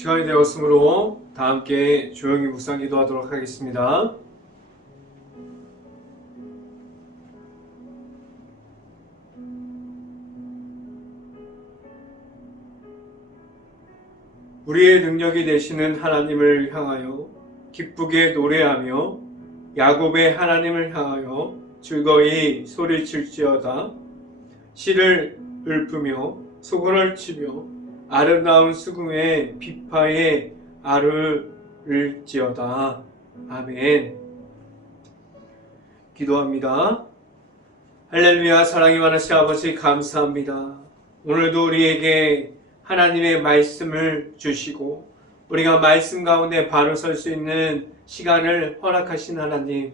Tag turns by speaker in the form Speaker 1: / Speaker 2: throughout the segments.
Speaker 1: 시간이 되었으므로 다 함께 조용히 묵상 기도하도록 하겠습니다. 우리의 능력이 되시는 하나님을 향하여 기쁘게 노래하며 야곱의 하나님을 향하여 즐거이 소리칠지어다 시를 읊으며 소곤을 치며 아름다운 수궁의 비파에 아르를지어다. 아멘. 기도합니다. 할렐루야 사랑이 많으신 아버지 감사합니다. 오늘도 우리에게 하나님의 말씀을 주시고 우리가 말씀 가운데 바로 설 수 있는 시간을 허락하신 하나님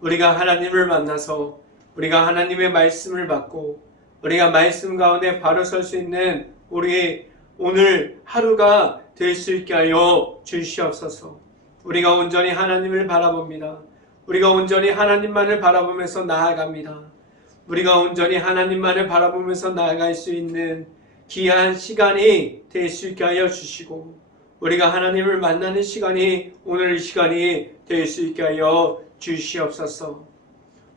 Speaker 1: 우리가 하나님을 만나서 우리가 하나님의 말씀을 받고 우리가 말씀 가운데 바로 설 수 있는 우리 오늘 하루가 될 수 있게 하여 주시옵소서. 우리가 온전히 하나님을 바라봅니다. 우리가 온전히 하나님만을 바라보면서 나아갑니다. 우리가 온전히 하나님만을 바라보면서 나아갈 수 있는 귀한 시간이 될 수 있게 하여 주시고 우리가 하나님을 만나는 시간이 오늘 이 시간이 될 수 있게 하여 주시옵소서.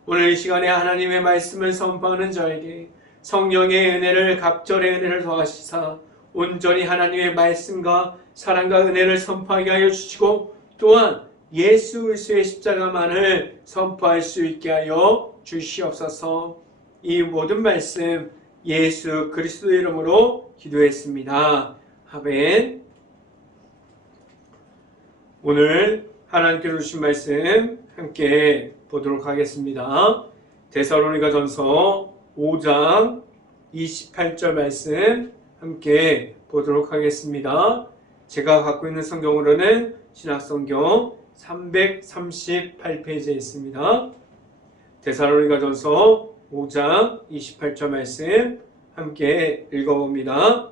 Speaker 1: 오늘 이 시간에 하나님의 말씀을 선포하는 저에게 성령의 은혜를 갑절의 은혜를 더하시사 온전히 하나님의 말씀과 사랑과 은혜를 선포하게 하여 주시고 또한 예수 그리스도의 십자가만을 선포할 수 있게 하여 주시옵소서. 이 모든 말씀 예수 그리스도 이름으로 기도했습니다. 아멘. 오늘 하나님께서 주신 말씀 함께 보도록 하겠습니다. 데살로니가 전서 5장 28절 말씀 함께 보도록 하겠습니다. 제가 갖고 있는 성경으로는 신학성경 338페이지에 있습니다. 데살로니가 전서 5장 28절 말씀 함께 읽어봅니다.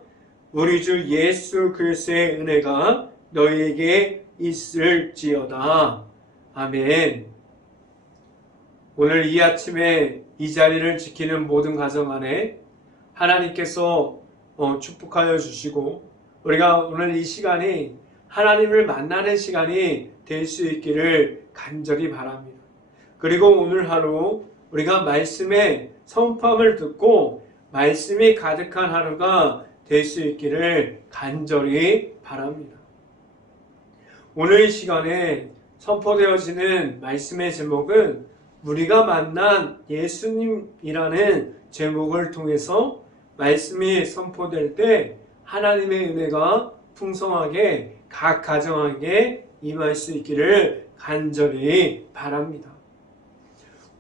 Speaker 1: 우리 주 예수 그리스도의 은혜가 너희에게 있을지어다. 아멘. 오늘 이 아침에 이 자리를 지키는 모든 가정 안에 하나님께서 어, 축복하여 주시고 우리가 오늘 이 시간이 하나님을 만나는 시간이 될 수 있기를 간절히 바랍니다. 그리고 오늘 하루 우리가 말씀의 성품을 듣고 말씀이 가득한 하루가 될 수 있기를 간절히 바랍니다. 오늘 이 시간에 선포되어지는 말씀의 제목은 우리가 만난 예수님이라는 제목을 통해서 말씀이 선포될 때 하나님의 은혜가 풍성하게 각 가정에게 임할 수 있기를 간절히 바랍니다.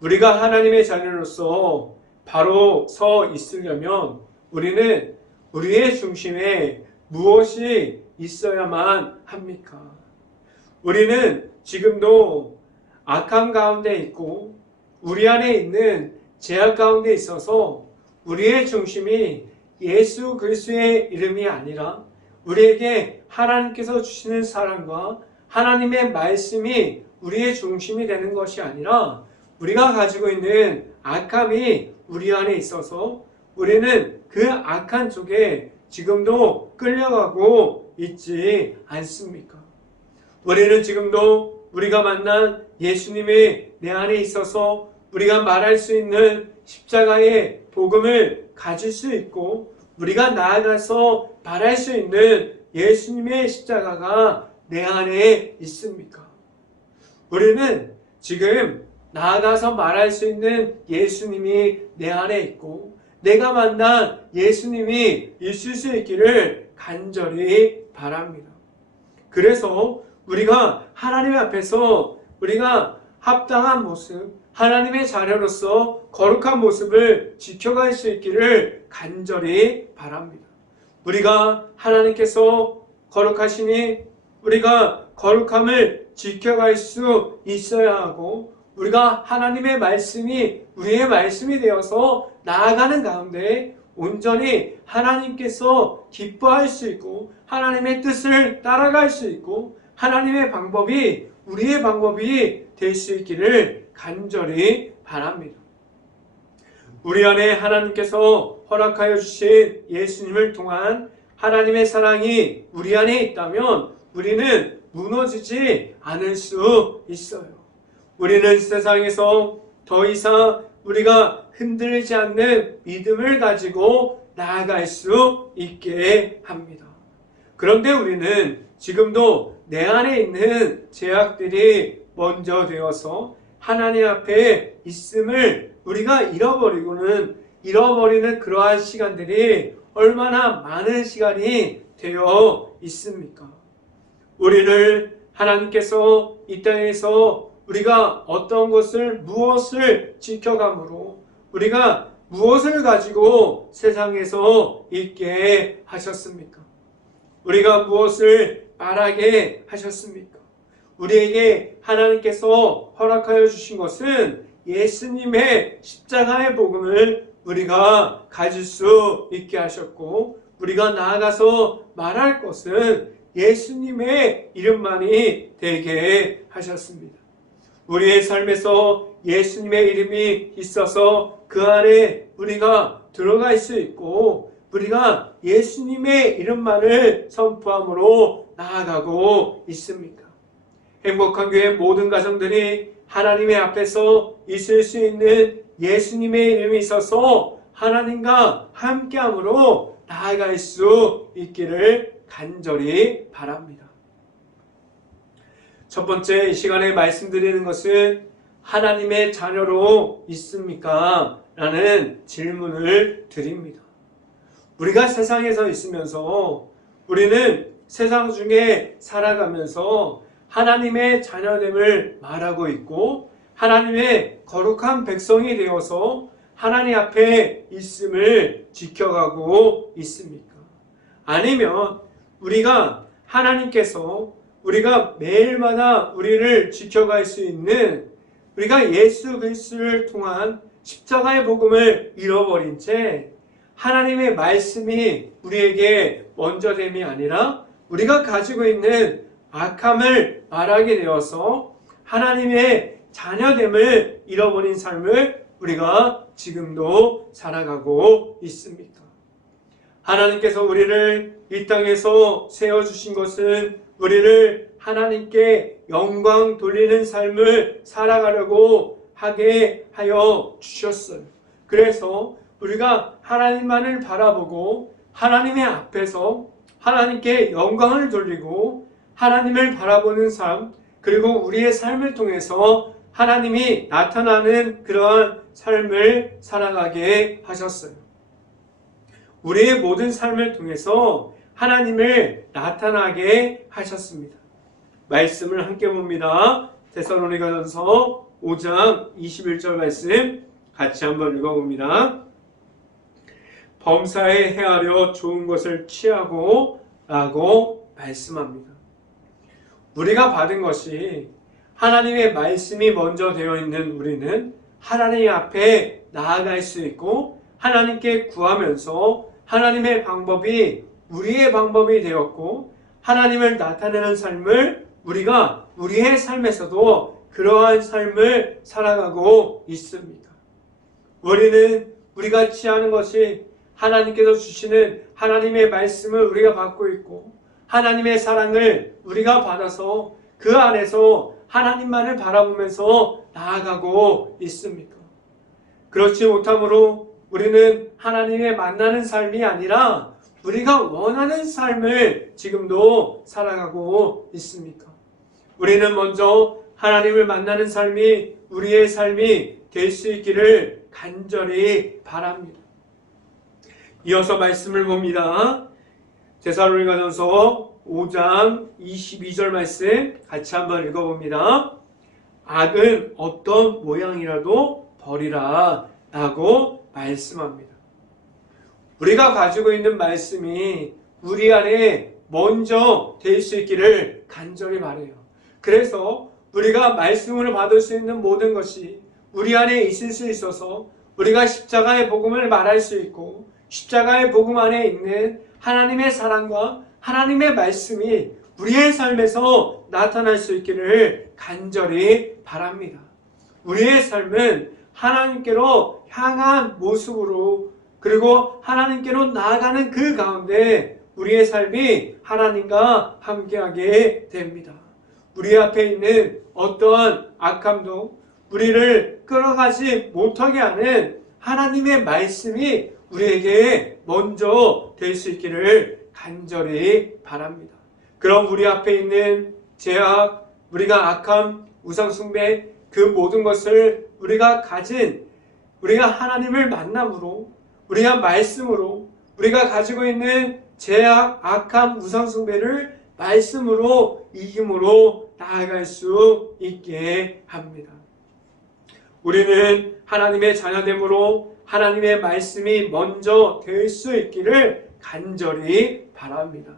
Speaker 1: 우리가 하나님의 자녀로서 바로 서 있으려면 우리는 우리의 중심에 무엇이 있어야만 합니까? 우리는 지금도 악한 가운데 있고 우리 안에 있는 죄악 가운데 있어서 우리의 중심이 예수 그리스도의 이름이 아니라 우리에게 하나님께서 주시는 사랑과 하나님의 말씀이 우리의 중심이 되는 것이 아니라 우리가 가지고 있는 악함이 우리 안에 있어서 우리는 그 악한 쪽에 지금도 끌려가고 있지 않습니까? 우리는 지금도 우리가 만난 예수님이 내 안에 있어서 우리가 말할 수 있는 십자가의 복음을 가질 수 있고 우리가 나아가서 말할 수 있는 예수님의 십자가가 내 안에 있습니까? 우리는 지금 나아가서 말할 수 있는 예수님이 내 안에 있고 내가 만난 예수님이 있을 수 있기를 간절히 바랍니다. 그래서 우리가 하나님 앞에서 우리가 합당한 모습, 하나님의 자녀로서 거룩한 모습을 지켜갈 수 있기를 간절히 바랍니다. 우리가 하나님께서 거룩하시니 우리가 거룩함을 지켜갈 수 있어야 하고 우리가 하나님의 말씀이 우리의 말씀이 되어서 나아가는 가운데 온전히 하나님께서 기뻐할 수 있고 하나님의 뜻을 따라갈 수 있고 하나님의 방법이 우리의 방법이 될 수 있기를 간절히 바랍니다. 우리 안에 하나님께서 허락하여 주신 예수님을 통한 하나님의 사랑이 우리 안에 있다면 우리는 무너지지 않을 수 있어요. 우리는 세상에서 더 이상 우리가 흔들리지 않는 믿음을 가지고 나아갈 수 있게 합니다. 그런데 우리는 지금도 내 안에 있는 제약들이 먼저 되어서 하나님 앞에 있음을 우리가 잃어버리고는 잃어버리는 그러한 시간들이 얼마나 많은 시간이 되어 있습니까? 우리를 하나님께서 이 땅에서 우리가 어떤 것을 무엇을 지켜감으로 우리가 무엇을 가지고 세상에서 있게 하셨습니까? 우리가 무엇을 말하게 하셨습니까? 우리에게 하나님께서 허락하여 주신 것은 예수님의 십자가의 복음을 우리가 가질 수 있게 하셨고 우리가 나아가서 말할 것은 예수님의 이름만이 되게 하셨습니다. 우리의 삶에서 예수님의 이름이 있어서 그 안에 우리가 들어갈 수 있고 우리가 예수님의 이름만을 선포함으로 나아가고 있습니까? 행복한 교회 모든 가정들이 하나님의 앞에서 있을 수 있는 예수님의 이름이 있어서 하나님과 함께함으로 나아갈 수 있기를 간절히 바랍니다. 첫 번째 이 시간에 말씀드리는 것은 하나님의 자녀로 있습니까? 라는 질문을 드립니다. 우리가 세상에서 있으면서 우리는 세상 중에 살아가면서 하나님의 자녀됨을 말하고 있고 하나님의 거룩한 백성이 되어서 하나님 앞에 있음을 지켜가고 있습니까? 아니면 우리가 하나님께서 우리가 매일마다 우리를 지켜갈 수 있는 우리가 예수 그리스도를 통한 십자가의 복음을 잃어버린 채 하나님의 말씀이 우리에게 먼저됨이 아니라 우리가 가지고 있는 악함을 말하게 되어서 하나님의 자녀됨을 잃어버린 삶을 우리가 지금도 살아가고 있습니까? 하나님께서 우리를 이 땅에서 세워주신 것은 우리를 하나님께 영광 돌리는 삶을 살아가려고 하게 하여 주셨어요. 그래서 우리가 하나님만을 바라보고 하나님의 앞에서 하나님께 영광을 돌리고 하나님을 바라보는 삶, 그리고 우리의 삶을 통해서 하나님이 나타나는 그러한 삶을 살아가게 하셨어요. 우리의 모든 삶을 통해서 하나님을 나타나게 하셨습니다. 말씀을 함께 봅니다. 데살로니가전서 5장 21절 말씀 같이 한번 읽어봅니다. 범사에 헤아려 좋은 것을 취하고 라고 말씀합니다. 우리가 받은 것이 하나님의 말씀이 먼저 되어 있는 우리는 하나님 앞에 나아갈 수 있고 하나님께 구하면서 하나님의 방법이 우리의 방법이 되었고 하나님을 나타내는 삶을 우리가 우리의 삶에서도 그러한 삶을 살아가고 있습니다. 우리는 우리가 취하는 것이 하나님께서 주시는 하나님의 말씀을 우리가 받고 있고 하나님의 사랑을 우리가 받아서 그 안에서 하나님만을 바라보면서 나아가고 있습니까? 그렇지 못하므로 우리는 하나님의 만나는 삶이 아니라 우리가 원하는 삶을 지금도 살아가고 있습니까? 우리는 먼저 하나님을 만나는 삶이 우리의 삶이 될 수 있기를 간절히 바랍니다. 이어서 말씀을 봅니다. 데살로니가전서 5장 22절 말씀 같이 한번 읽어봅니다. 악은 어떤 모양이라도 버리라 라고 말씀합니다. 우리가 가지고 있는 말씀이 우리 안에 먼저 될 수 있기를 간절히 바래요. 그래서 우리가 말씀을 받을 수 있는 모든 것이 우리 안에 있을 수 있어서 우리가 십자가의 복음을 말할 수 있고 십자가의 복음 안에 있는 하나님의 사랑과 하나님의 말씀이 우리의 삶에서 나타날 수 있기를 간절히 바랍니다. 우리의 삶은 하나님께로 향한 모습으로 그리고 하나님께로 나아가는 그 가운데 우리의 삶이 하나님과 함께하게 됩니다. 우리 앞에 있는 어떠한 악함도 우리를 끌어가지 못하게 하는 하나님의 말씀이 우리에게 먼저 될 수 있기를 간절히 바랍니다. 그럼 우리 앞에 있는 죄악, 우리가 악함, 우상숭배 그 모든 것을 우리가 가진 우리가 하나님을 만남으로 우리가 말씀으로 우리가 가지고 있는 죄악, 악함, 우상숭배를 말씀으로 이김으로 나아갈 수 있게 합니다. 우리는 하나님의 자녀됨으로 하나님의 말씀이 먼저 될 수 있기를 간절히 바랍니다.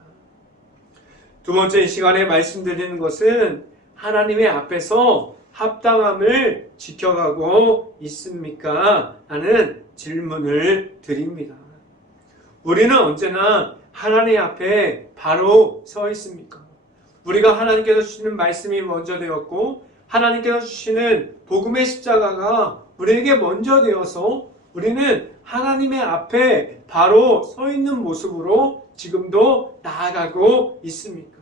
Speaker 1: 두 번째 이 시간에 말씀드리는 것은 하나님의 앞에서 합당함을 지켜가고 있습니까? 하는 질문을 드립니다. 우리는 언제나 하나님 앞에 바로 서 있습니까? 우리가 하나님께서 주시는 말씀이 먼저 되었고 하나님께서 주시는 복음의 십자가가 우리에게 먼저 되어서 우리는 하나님의 앞에 바로 서 있는 모습으로 지금도 나아가고 있습니까?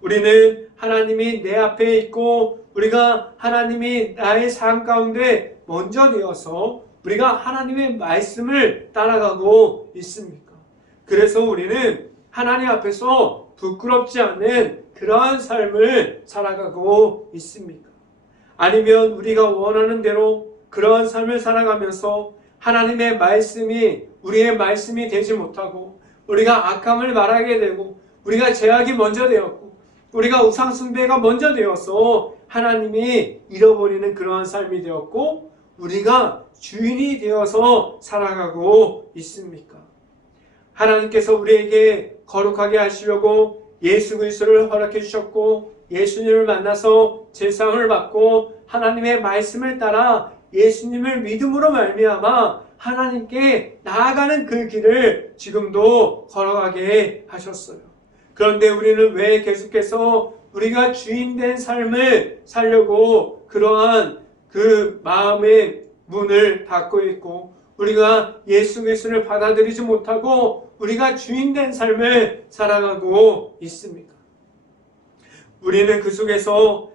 Speaker 1: 우리는 하나님이 내 앞에 있고 우리가 하나님이 나의 삶 가운데 먼저 되어서 우리가 하나님의 말씀을 따라가고 있습니까? 그래서 우리는 하나님 앞에서 부끄럽지 않은 그러한 삶을 살아가고 있습니까? 아니면 우리가 원하는 대로 그러한 삶을 살아가면서 하나님의 말씀이 우리의 말씀이 되지 못하고 우리가 악함을 말하게 되고 우리가 죄악이 먼저 되었고 우리가 우상 숭배가 먼저 되어서 하나님이 잃어버리는 그러한 삶이 되었고 우리가 주인이 되어서 살아가고 있습니까? 하나님께서 우리에게 거룩하게 하시려고 예수 그리스도를 허락해 주셨고 예수님을 만나서 제사함을 받고 하나님의 말씀을 따라 예수님을 믿음으로 말미암아 하나님께 나아가는 그 길을 지금도 걸어가게 하셨어요. 그런데 우리는 왜 계속해서 우리가 주인된 삶을 살려고 그러한 그 마음의 문을 닫고 있고 우리가 예수 그리스도를 받아들이지 못하고 우리가 주인된 삶을 살아가고 있습니까? 우리는 그 속에서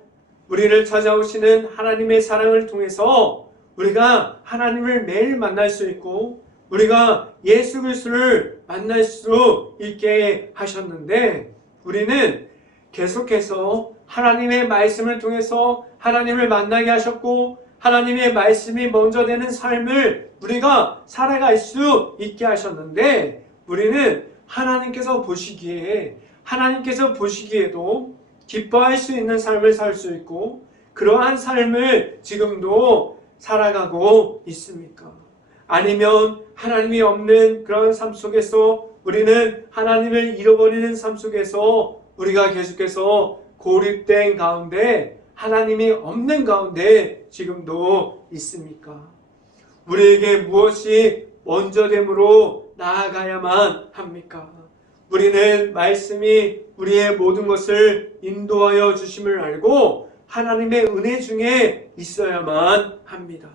Speaker 1: 우리를 찾아오시는 하나님의 사랑을 통해서 우리가 하나님을 매일 만날 수 있고 우리가 예수 그리스도를 만날 수 있게 하셨는데 우리는 계속해서 하나님의 말씀을 통해서 하나님을 만나게 하셨고 하나님의 말씀이 먼저 되는 삶을 우리가 살아갈 수 있게 하셨는데 우리는 하나님께서 보시기에 하나님께서 보시기에도 기뻐할 수 있는 삶을 살 수 있고 그러한 삶을 지금도 살아가고 있습니까? 아니면 하나님이 없는 그런 삶 속에서 우리는 하나님을 잃어버리는 삶 속에서 우리가 계속해서 고립된 가운데 하나님이 없는 가운데 지금도 있습니까? 우리에게 무엇이 먼저 됨으로 나아가야만 합니까? 우리는 말씀이 우리의 모든 것을 인도하여 주심을 알고 하나님의 은혜 중에 있어야만 합니다.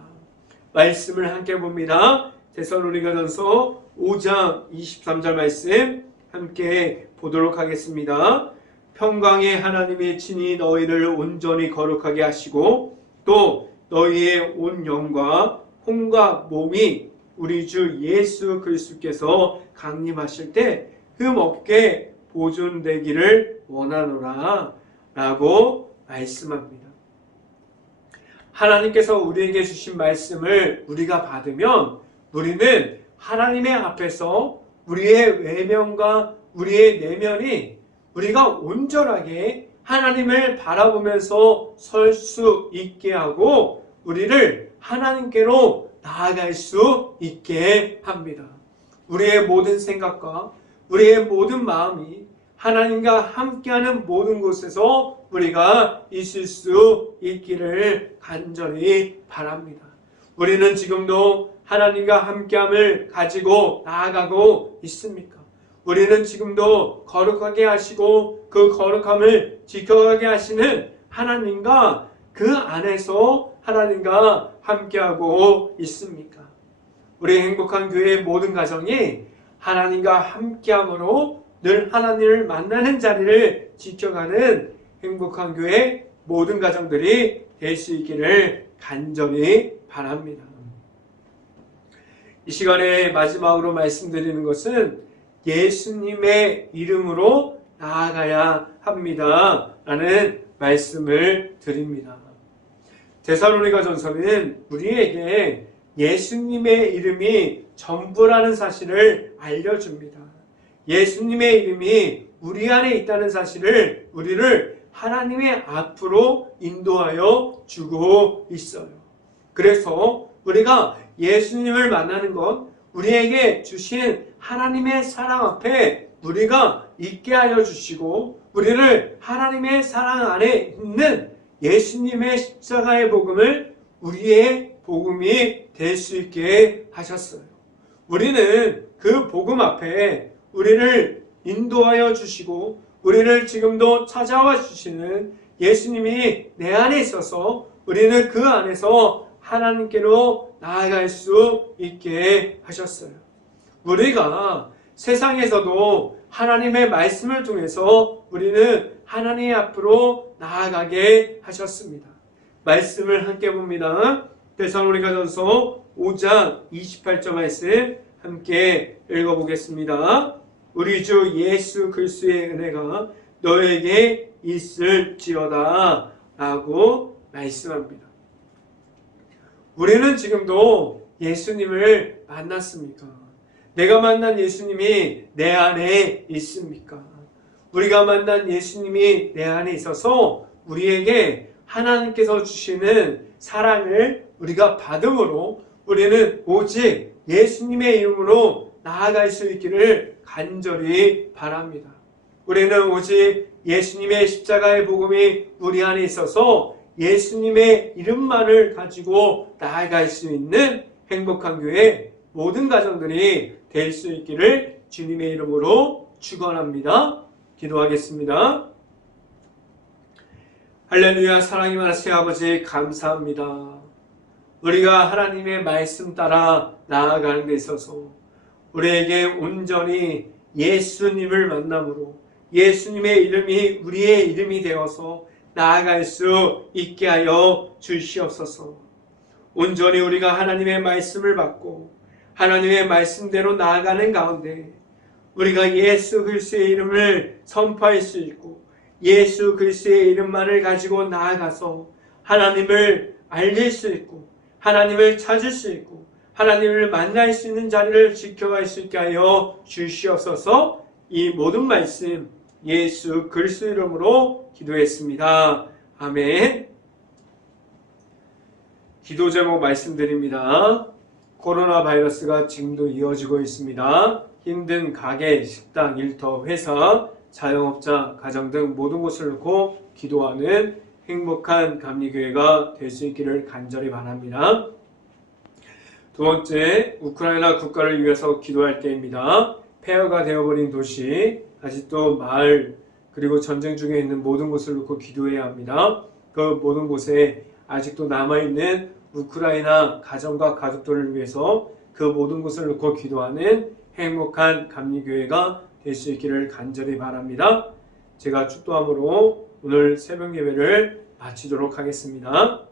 Speaker 1: 말씀을 함께 봅니다. 데살로니가전서 5장 23절 말씀 함께 보도록 하겠습니다. 평강의 하나님의 친히 너희를 온전히 거룩하게 하시고 또 너희의 온 영과 혼과 몸이 우리 주 예수 그리스도께서 강림하실 때 흠없게 보존되기를 원하노라 라고 말씀합니다. 하나님께서 우리에게 주신 말씀을 우리가 받으면 우리는 하나님의 앞에서 우리의 외면과 우리의 내면이 우리가 온전하게 하나님을 바라보면서 설 수 있게 하고 우리를 하나님께로 나아갈 수 있게 합니다. 우리의 모든 생각과 우리의 모든 마음이 하나님과 함께하는 모든 곳에서 우리가 있을 수 있기를 간절히 바랍니다. 우리는 지금도 하나님과 함께함을 가지고 나아가고 있습니까? 우리는 지금도 거룩하게 하시고 그 거룩함을 지켜가게 하시는 하나님과 그 안에서 하나님과 함께하고 있습니까? 우리 행복한 교회의 모든 가정이 하나님과 함께함으로 늘 하나님을 만나는 자리를 지켜가는 행복한 교회 모든 가정들이 될 수 있기를 간절히 바랍니다. 이 시간에 마지막으로 말씀드리는 것은 예수님의 이름으로 나아가야 합니다. 라는 말씀을 드립니다. 데살로니가 전서는 우리에게 예수님의 이름이 전부라는 사실을 알려줍니다. 예수님의 이름이 우리 안에 있다는 사실을 우리를 하나님의 앞으로 인도하여 주고 있어요. 그래서 우리가 예수님을 만나는 것, 우리에게 주신 하나님의 사랑 앞에 우리가 있게 하여 주시고, 우리를 하나님의 사랑 안에 있는 예수님의 십자가의 복음을 우리의 복음이 될 수 있게 하셨어요. 우리는 그 복음 앞에 우리를 인도하여 주시고 우리를 지금도 찾아와 주시는 예수님이 내 안에 있어서 우리는 그 안에서 하나님께로 나아갈 수 있게 하셨어요. 우리가 세상에서도 하나님의 말씀을 통해서 우리는 하나님 앞으로 나아가게 하셨습니다. 말씀을 함께 봅니다. 데살로니가전서 5장 28절 말씀 함께 읽어보겠습니다. 우리 주 예수 그리스도의 은혜가 너에게 있을지어다 라고 말씀합니다. 우리는 지금도 예수님을 만났습니까? 내가 만난 예수님이 내 안에 있습니까? 우리가 만난 예수님이 내 안에 있어서 우리에게 하나님께서 주시는 사랑을 우리가 받음으로 우리는 오직 예수님의 이름으로 나아갈 수 있기를 간절히 바랍니다. 우리는 오직 예수님의 십자가의 복음이 우리 안에 있어서 예수님의 이름만을 가지고 나아갈 수 있는 행복한 교회 모든 가정들이 될 수 있기를 주님의 이름으로 축원합니다. 기도하겠습니다. 할렐루야 사랑이 많으신 아버지 감사합니다. 우리가 하나님의 말씀 따라 나아가는 데 있어서 우리에게 온전히 예수님을 만남으로 예수님의 이름이 우리의 이름이 되어서 나아갈 수 있게 하여 주시옵소서. 온전히 우리가 하나님의 말씀을 받고 하나님의 말씀대로 나아가는 가운데 우리가 예수 그리스도의 이름을 선포할 수 있고 예수 그리스도의 이름만을 가지고 나아가서 하나님을 알릴 수 있고 하나님을 찾을 수 있고 하나님을 만날 수 있는 자리를 지켜갈 수 있게 하여 주시옵소서 이 모든 말씀 예수 그리스도 이름으로 기도했습니다. 아멘. 기도 제목 말씀드립니다. 코로나 바이러스가 지금도 이어지고 있습니다. 힘든 가게, 식당, 일터, 회사, 자영업자, 가정 등 모든 곳을 놓고 기도하는 행복한 감리교회가 될 수 있기를 간절히 바랍니다. 두 번째, 우크라이나 국가를 위해서 기도할 때입니다. 폐허가 되어버린 도시, 아직도 마을, 그리고 전쟁 중에 있는 모든 곳을 놓고 기도해야 합니다. 그 모든 곳에 아직도 남아있는 우크라이나 가정과 가족들을 위해서 그 모든 것을 놓고 기도하는 행복한 감리교회가 될 수 있기를 간절히 바랍니다. 제가 축도함으로 오늘 새벽 예배를 마치도록 하겠습니다.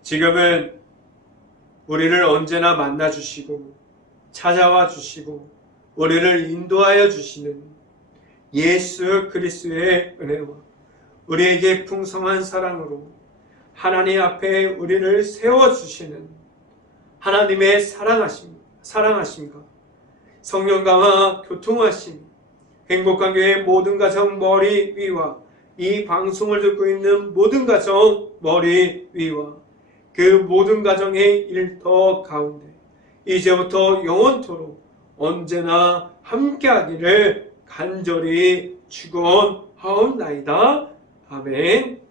Speaker 1: 지금은 우리를 언제나 만나 주시고 찾아와 주시고 우리를 인도하여 주시는 예수 그리스도의 은혜와 우리에게 풍성한 사랑으로 하나님 앞에 우리를 세워 주시는 하나님의 사랑하심, 사랑하심과 성령 강화 교통하심, 행복한 교회 모든 가정 머리 위와 이 방송을 듣고 있는 모든 가정 머리 위와 그 모든 가정의 일터 가운데 이제부터 영원토록 언제나 함께하기를 간절히 축원하옵나이다. 아멘.